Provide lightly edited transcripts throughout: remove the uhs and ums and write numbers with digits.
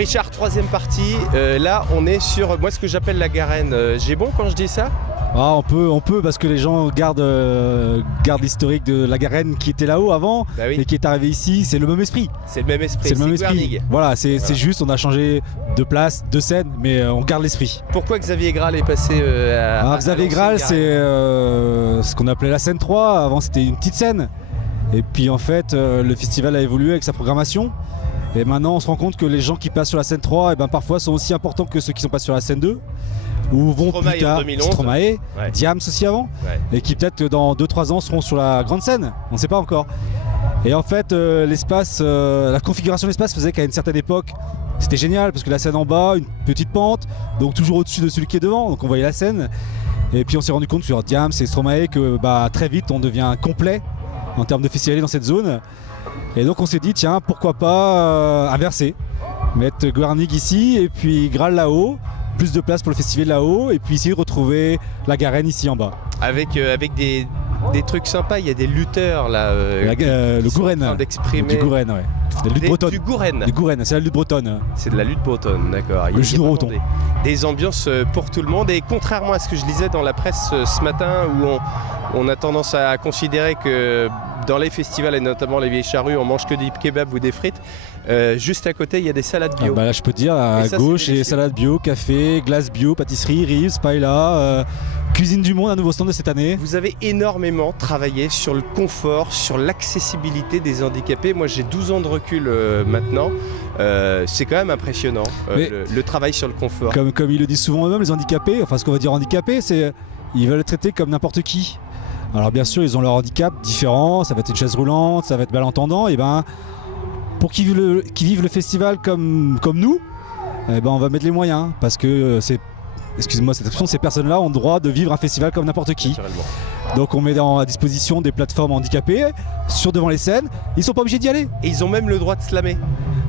Richard, troisième partie. Là, on est sur moi ce que j'appelle la Garenne. J'ai bon quand je dis ça? Ah, on peut parce que les gens gardent l'historique de la Garenne qui était là-haut avant et qui est arrivé ici. C'est le même esprit. C'est le même esprit. C'est le même esprit. Voilà, c'est juste, on a changé de place, de scène, mais on garde l'esprit. Pourquoi Xavier Graal est passé Alors Xavier Graal, c'est ce qu'on appelait la scène 3. Avant, c'était une petite scène. Et puis en fait, le festival a évolué avec sa programmation. Et maintenant, on se rend compte que les gens qui passent sur la scène 3, parfois sont aussi importants que ceux qui sont pas sur la scène 2. Ou vont Stromae plus tard, Stromae, Diams aussi avant, et qui peut-être dans 2-3 ans seront sur la grande scène, on ne sait pas encore. Et en fait, l'espace, la configuration de l'espace faisait qu'à une certaine époque, c'était génial parce que la scène en bas, une petite pente, donc toujours au-dessus de celui qui est devant, donc on voyait la scène. Et puis on s'est rendu compte sur Diams et Stromae que très vite on devient complet en termes de festivalier dans cette zone. Et donc on s'est dit, tiens, pourquoi pas inverser, mettre Guernig ici et puis Graal là-haut. Plus de place pour le festival là-haut et puis essayer de retrouver la Garenne ici en bas. Avec des trucs sympas, il y a des lutteurs là. Le Gouren. D'exprimer. Du Gouren, ouais. La lutte bretonne. Du Gouren. Du Gouren, c'est la lutte bretonne. C'est de la lutte bretonne, d'accord. Le judo breton. Des ambiances pour tout le monde. Et contrairement à ce que je lisais dans la presse ce matin, où on a tendance à considérer que dans les festivals et notamment les Vieilles Charrues, on mange que des kebabs ou des frites. Juste à côté, il y a des salades bio. Là, je peux te dire, à gauche, il y a salades bio, café, glace bio, pâtisserie, Rives, Paella, Cuisine du Monde, un nouveau stand de cette année. Vous avez énormément travaillé sur le confort, sur l'accessibilité des handicapés. Moi, j'ai 12 ans de recul maintenant. C'est quand même impressionnant, le travail sur le confort. Comme ils le disent souvent eux-mêmes, les handicapés, enfin ce qu'on va dire handicapés, c'est ils veulent être traités comme n'importe qui. Alors bien sûr, ils ont leur handicap différent, ça va être une chaise roulante, ça va être malentendant, et pour qu'ils vivent le festival comme nous, on va mettre les moyens, parce que excusez-moi cette expression, ces personnes-là ont le droit de vivre un festival comme n'importe qui. Donc on met à disposition des plateformes handicapées devant les scènes, ils sont pas obligés d'y aller. Et ils ont même le droit de slammer.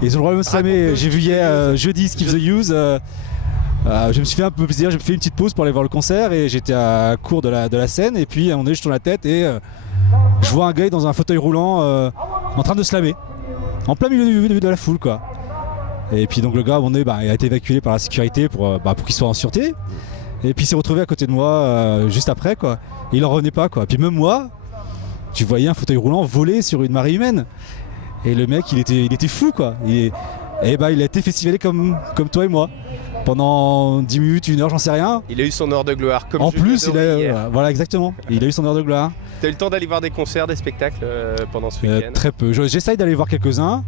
Ils ont le droit de slammer. J'ai vu hier jeudi Skip the Use. Je me suis fait un peu plaisir, j'ai fait une petite pause pour aller voir le concert et j'étais à court de la scène et puis à un moment donné je tourne la tête et je vois un gars dans un fauteuil roulant en train de slammer en plein milieu de la foule quoi. Et puis donc le gars à un moment donné, il a été évacué par la sécurité pour qu'il soit en sûreté et puis il s'est retrouvé à côté de moi juste après quoi. Et il en revenait pas quoi. Puis même moi, tu voyais un fauteuil roulant voler sur une marée humaine et le mec il était fou quoi. Il a été festivalé comme toi et moi. Pendant 10 minutes, 1 heure, j'en sais rien. Il a eu son heure de gloire. Comme en plus, voilà exactement. Il a eu son heure de gloire. Tu as eu le temps d'aller voir des concerts, des spectacles pendant ce week-end? Très peu. J'essaye d'aller voir quelques-uns.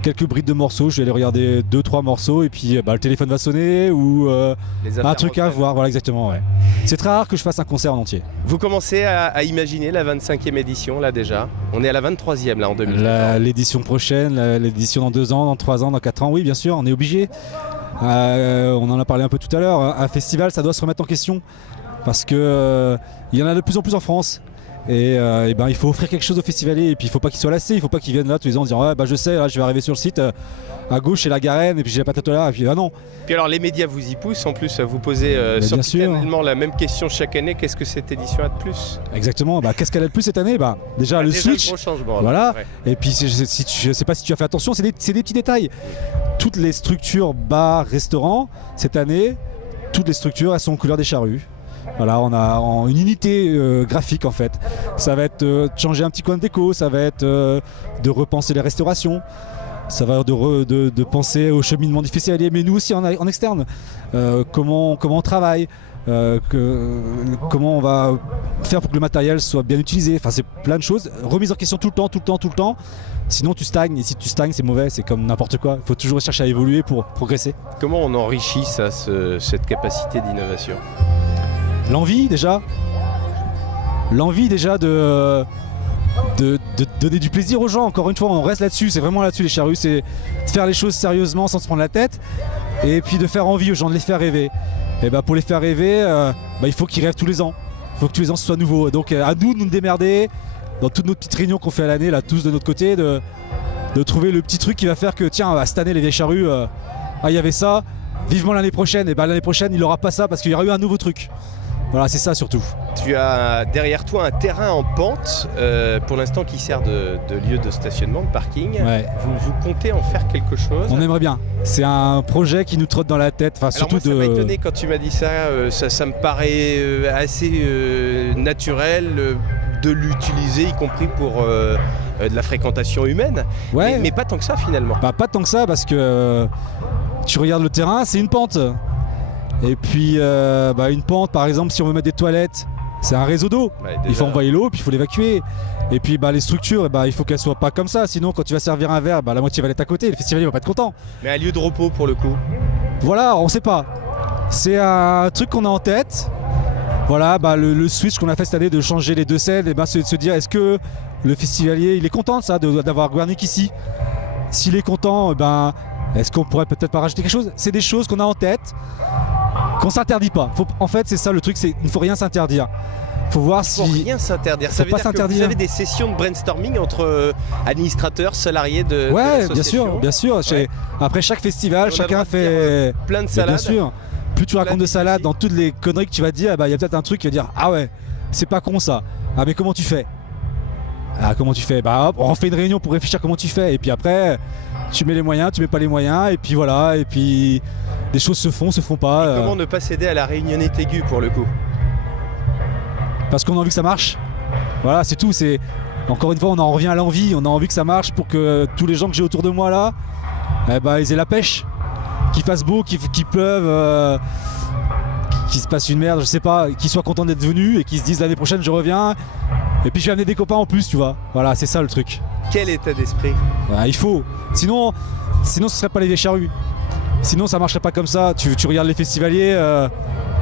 Quelques brides de morceaux. Je vais aller regarder 2-3 morceaux et puis le téléphone va sonner ou un truc à voir. Voilà exactement. Ouais. C'est très rare que je fasse un concert en entier. Vous commencez à imaginer la 25e édition là déjà? On est à la 23e là en 2014. L'édition prochaine, l'édition dans 2 ans, dans 3 ans, dans 4 ans. Oui, bien sûr, on est obligé. On en a parlé un peu tout à l'heure, un festival ça doit se remettre en question parce que il y en a de plus en plus en France et il faut offrir quelque chose aux festivaliers et puis il faut pas qu'ils soient lassés, il faut pas qu'ils viennent là tous les ans en disant je sais, là, je vais arriver sur le site à gauche c'est la Garenne et puis j'ai la patate là et puis non. Puis alors les médias vous y poussent en plus, vous posez subtilement la même question chaque année, qu'est-ce que cette édition a de plus? Exactement, qu'est-ce qu'elle a de plus cette année? Déjà le switch, voilà, et puis je sais pas si tu as fait attention, c'est des petits détails. Toutes les structures bars, restaurants, cette année, toutes les structures elles sont aux couleurs des charrues. Voilà, on a une unité graphique en fait. Ça va être de changer un petit coin de déco, ça va être de repenser les restaurations, ça va être de penser au cheminement du festivalier, mais nous aussi en externe. Comment on travaille, comment on va faire pour que le matériel soit bien utilisé. Enfin, c'est plein de choses. Remise en question tout le temps. Sinon tu stagnes, et si tu stagnes c'est mauvais, c'est comme n'importe quoi. Il faut toujours chercher à évoluer pour progresser. Comment on enrichit ça, cette capacité d'innovation? L'envie déjà de donner du plaisir aux gens. Encore une fois, on reste là-dessus, c'est vraiment là-dessus les charrues, c'est de faire les choses sérieusement sans se prendre la tête et puis de faire envie aux gens, de les faire rêver. Et pour les faire rêver, il faut qu'ils rêvent tous les ans. Il faut que tous les ans ce soit nouveau. Donc à nous de nous démerder dans toutes nos petites réunions qu'on fait à l'année, là tous de notre côté, de trouver le petit truc qui va faire que tiens, cette année les Vieilles Charrues, il y avait ça, vivement l'année prochaine, et l'année prochaine il n'aura pas ça parce qu'il y aura eu un nouveau truc. Voilà, c'est ça surtout. Tu as derrière toi un terrain en pente, pour l'instant qui sert de lieu de stationnement, de parking. Ouais. Vous comptez en faire quelque chose? On aimerait bien. C'est un projet qui nous trotte dans la tête. Enfin, Alors surtout moi, ça m'a étonné quand tu m'as dit ça. Ça me paraît assez naturel de l'utiliser, y compris pour de la fréquentation humaine. Ouais. Mais pas tant que ça finalement. Bah, pas tant que ça parce que tu regardes le terrain, c'est une pente. Et puis une pente, par exemple, si on veut mettre des toilettes, c'est un réseau d'eau. Ouais, Il faut envoyer l'eau, puis il faut l'évacuer. Et puis les structures, il faut qu'elles soient pas comme ça. Sinon, quand tu vas servir un verre, la moitié va être à côté. Le festivalier va pas être content. Mais un lieu de repos pour le coup. Voilà, on sait pas. C'est un truc qu'on a en tête. Voilà, le switch qu'on a fait cette année de changer les deux scènes, c'est de se dire est-ce que le festivalier, il est content de ça, d'avoir Guernica ici. S'il est content, est-ce qu'on pourrait peut-être pas rajouter quelque chose? C'est des choses qu'on a en tête, qu'on s'interdit pas. En fait, c'est ça le truc, il ne faut rien s'interdire. Faut voir si. Faut rien s'interdire. Ça veut dire que vous avez des sessions de brainstorming entre administrateurs, salariés de l'association. bien sûr. Ouais. Après chaque festival, chacun fait plein de salades. Bien sûr. Plus tu racontes de salades dans toutes les conneries que tu vas dire, il y a peut-être un truc qui va dire ah ouais, c'est pas con ça. Ah mais comment tu fais? Ah comment tu fais? Hop, on fait une réunion pour réfléchir comment tu fais. Et puis après, tu mets les moyens, tu mets pas les moyens. Et puis voilà. Et puis des choses se font pas. Et comment ne pas céder à la réunionnette aiguë pour le coup? Parce qu'on a envie que ça marche. Voilà, c'est tout. C'est encore une fois, on en revient à l'envie. On a envie que ça marche pour que tous les gens que j'ai autour de moi là, ils aient la pêche, qu'il fasse beau, qu'il pleuve, qu'il se passe une merde, je sais pas, qu'ils soient contents d'être venus et qu'ils se disent l'année prochaine je reviens. Et puis je vais amener des copains en plus, tu vois. Voilà, c'est ça le truc. Quel état d'esprit? Il faut. Sinon, ce serait pas les Vieilles Charrues. Sinon, ça marcherait pas comme ça. Tu regardes les festivaliers,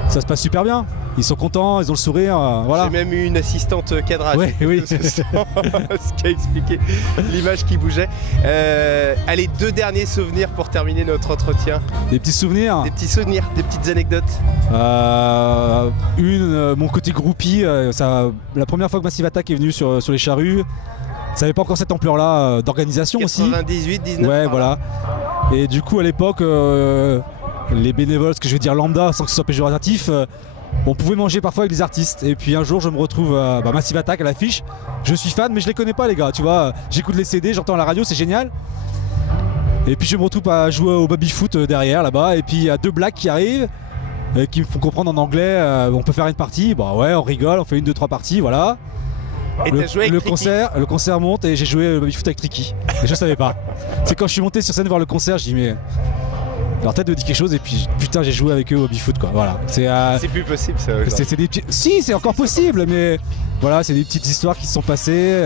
ça se passe super bien. Ils sont contents, ils ont le sourire, voilà. J'ai même eu une assistante cadrage. Ouais, oui. Ce qui a expliqué l'image qui bougeait. Allez, 2 derniers souvenirs pour terminer notre entretien. Des petits souvenirs. Des petits souvenirs, des petites anecdotes. Mon côté groupie, la première fois que Massive Attack est venu sur les charrues, ça n'avait pas encore cette ampleur-là d'organisation aussi. 98, 19. Ouais, voilà. Et du coup, à l'époque, les bénévoles, ce que je vais dire lambda, sans que ce soit péjoratif, on pouvait manger parfois avec des artistes. Et puis un jour, je me retrouve Massive Attack à l'affiche. Je suis fan, mais je les connais pas, les gars. Tu vois, j'écoute les CD, j'entends la radio, c'est génial. Et puis je me retrouve à jouer au baby-foot derrière, là-bas. Et puis il y a 2 blacks qui arrivent et qui me font comprendre en anglais on peut faire une partie. Ouais, on rigole, on fait 1, 2, 3 parties, voilà. Et t'as joué avec le concert monte et j'ai joué au baby-foot avec Tricky. Et je savais pas. C'est quand je suis monté sur scène voir le concert, je dis mais. Leur tête me dit quelque chose et puis putain j'ai joué avec eux au baby-foot quoi. Voilà. C'est plus possible ça. C'est des petits. Si c'est encore possible mais voilà c'est des petites histoires qui se sont passées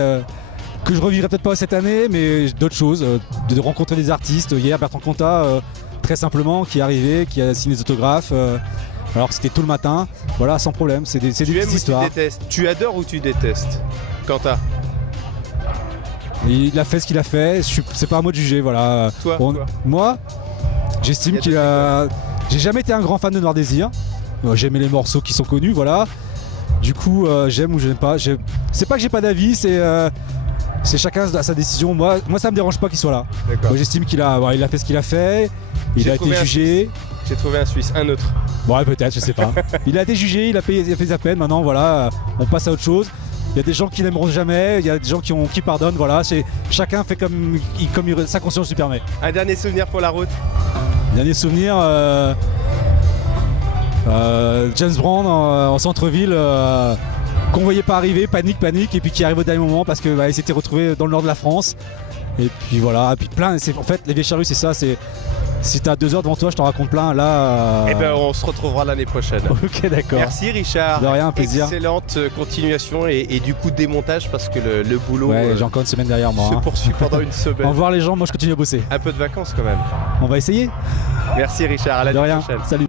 que je revivrai peut-être pas cette année mais d'autres choses, de rencontrer des artistes. Hier Bertrand Cantat très simplement qui est arrivé, qui a signé des autographes. Alors que c'était tôt le matin, voilà sans problème. C'est des petites histoires. Tu détestes. Tu adores ou tu détestes Cantat? Il a fait ce qu'il a fait. C'est pas à moi de juger voilà. Toi. Moi. J'estime qu'il a. J'ai jamais été un grand fan de Noir Désir. J'aimais les morceaux qui sont connus, voilà. Du coup, j'aime ou j'aime pas. C'est pas que j'ai pas d'avis, c'est chacun a sa décision. Moi, ça me dérange pas qu'il soit là. Moi, j'estime qu'il a fait ce qu'il a fait. Il a été jugé. J'ai trouvé un Suisse, un autre. Ouais, peut-être, je sais pas. Il a été jugé, il a fait sa peine. Maintenant, voilà, on passe à autre chose. Il y a des gens qui n'aimeront jamais, il y a des gens qui pardonnent, voilà. Chacun fait comme sa conscience lui permet. Un dernier souvenir pour la route? Dernier souvenir, James Brown en centre-ville, qu'on voyait pas arriver, panique, et puis qui arrive au dernier moment parce qu'il s'était retrouvé dans le nord de la France. Et puis voilà, et puis plein. En fait, les Vieilles Charrues, c'est ça. Si t'as 2 heures devant toi, je t'en raconte plein. Là. Eh ben, on se retrouvera l'année prochaine. Ok, d'accord. Merci Richard. De rien, un plaisir. Excellente continuation et du coup démontage parce que le boulot. Ouais, j'ai encore une semaine derrière moi. Se poursuit pendant une semaine. Au revoir les gens, moi je continue à bosser. Un peu de vacances quand même. On va essayer. Merci Richard, à l'année prochaine. Salut.